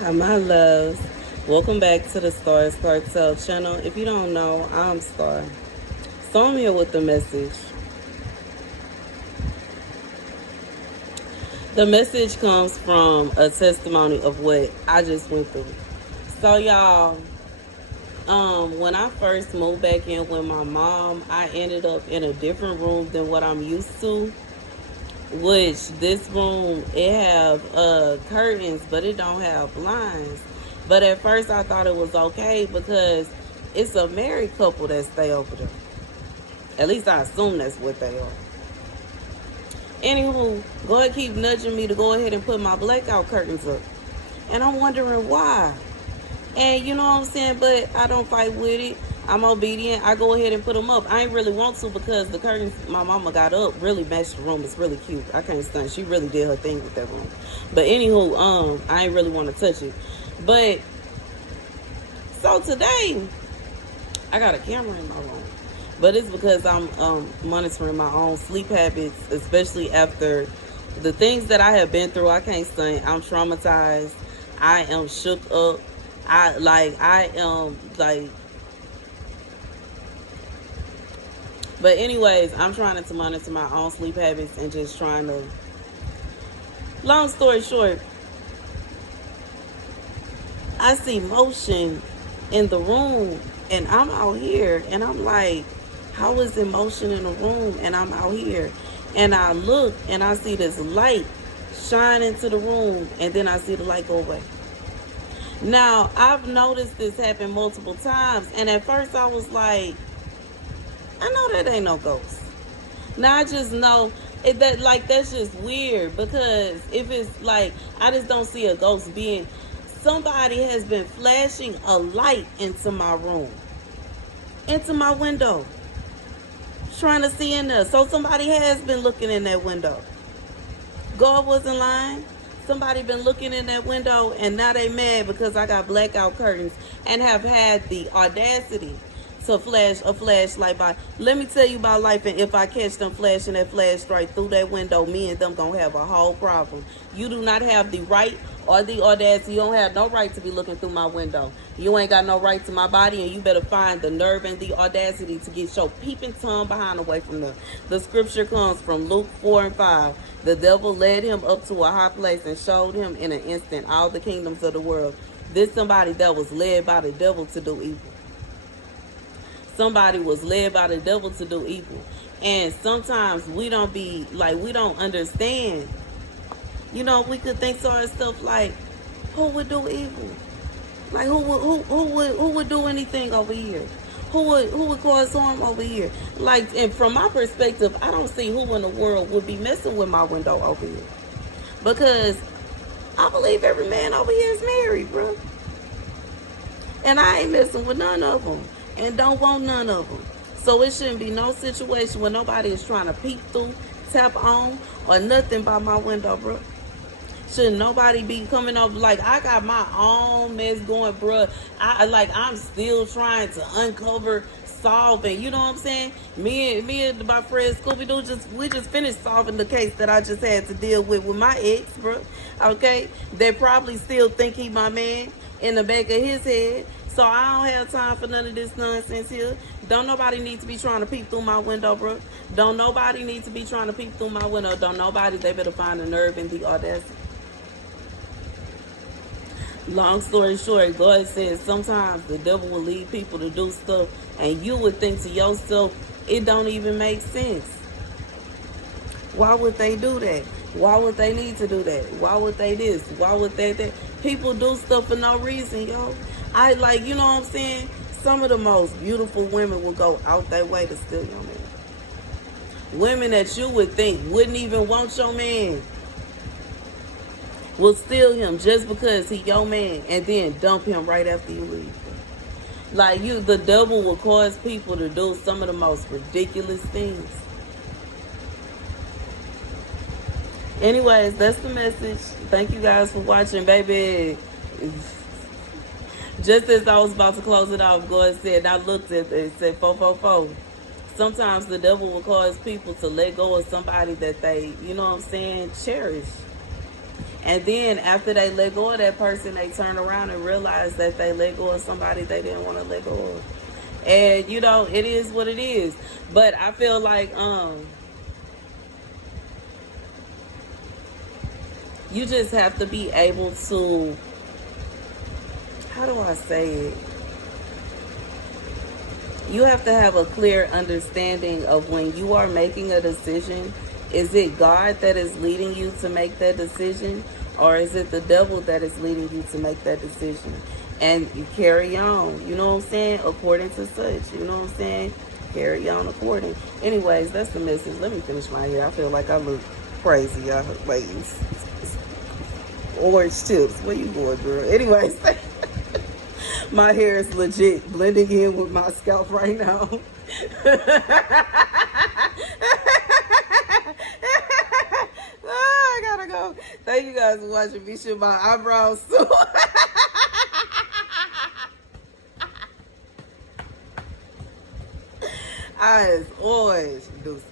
Hi, my loves. Welcome back to the Starscartel channel. If you don't know, I'm Star. So I'm here with the message. The message comes from a testimony of what I just went through. So y'all, when I first moved back in with my mom, I ended up in a different room than what I'm used to. Which this room, it have curtains, but it don't have blinds. But at first I thought it was okay because it's a married couple that stay over there. At least I assume that's what they are. Anywho, go ahead, keep nudging me to go ahead and put my blackout curtains up. And I'm wondering why. And you know what I'm saying? But I don't fight with it. I'm obedient. I go ahead and put them up. I ain't really want to because the curtains my mama got up really matched the room. It's really cute. I can't stand. She really did her thing with that room. But anywho, I ain't really want to touch it. But so today, I got a camera in my room. But it's because I'm monitoring my own sleep habits, especially after the things that I have been through. I can't stand. I'm traumatized. I am shook up. I am like. But anyways, I'm trying to monitor my own sleep habits and just trying to. Long story short, I see motion in the room, and I'm out here, and I'm like, how is there motion in the room, and I'm out here, and I look, and I see this light shine into the room, and then I see the light go away. Now, I've noticed this happen multiple times, and at first I was like, I know that ain't no ghost. Now I just know that's just weird because if it's like I just don't see a ghost being somebody has been flashing a light into my room, into my window, trying to see in there. So somebody has been looking in that window. God wasn't lying. Somebody been looking in that window and now they mad because I got blackout curtains and have had the audacity to flash a flashlight by. Let me tell you about life, and if I catch them flashing that flash right through that window, me and them gonna have a whole problem. You do not have the right or the audacity. You don't have no right to be looking through my window. You ain't got no right to my body, and you better find the nerve and the audacity to get your peeping tongue behind away from them. The scripture comes from Luke 4:5. The devil led him up to a high place and showed him in an instant all the kingdoms of the world. This somebody that was led by the devil to do evil. Somebody was led by the devil to do evil. And sometimes we don't understand. You know, we could think to ourselves like, who would do evil? Like who would do anything over here? Who would cause harm over here? Like, and from my perspective, I don't see who in the world would be messing with my window over here. Because I believe every man over here is married, bro. And I ain't messing with none of them. And don't want none of them. So it shouldn't be no situation where nobody is trying to peep through, tap on, or nothing by my window, bro. Shouldn't nobody be coming up like I got my own mess going, bro. I'm still trying to uncover, solve, and you know what I'm saying? Me and my friend Scooby Doo we just finished solving the case that I just had to deal with my ex, bro. Okay, they probably still think he my man in the back of his head. So I don't have time for none of this nonsense here. Don't nobody need to be trying to peep through my window, bro. Don't nobody need to be trying to peep through my window. Don't nobody, they better find the nerve and the audacity. Long story short, God says sometimes the devil will lead people to do stuff and you would think to yourself, it don't even make sense. Why would they do that? Why would they need to do that? Why would they this? Why would they that? People do stuff for no reason, yo. You know what I'm saying? Some of the most beautiful women will go out their way to steal your man. Women that you would think wouldn't even want your man will steal him just because he your man and then dump him right after you leave. The devil will cause people to do some of the most ridiculous things. Anyways, that's the message. Thank you guys for watching, baby. Just as I was about to close it off, God said, I looked at it, it said 444. Sometimes the devil will cause people to let go of somebody that they, you know what I'm saying, cherish. And then after they let go of that person, they turn around and realize that they let go of somebody they didn't want to let go of. And you know, it is what it is. But I feel like you just have to be able to, how do I say it? You have to have a clear understanding of when you are making a decision. Is it God that is leading you to make that decision? Or is it the devil that is leading you to make that decision? And you carry on, you know what I'm saying? According to such, you know what I'm saying? Carry on according. Anyways, that's the message. Let me finish my hair. I feel like I look crazy, y'all. Wait, orange tips. Where you going, girl? Anyways, my hair is legit blending in with my scalp right now. Oh, I gotta go. Thank you guys for watching. Be sure my eyebrows too. Eyes, orange. Deuces.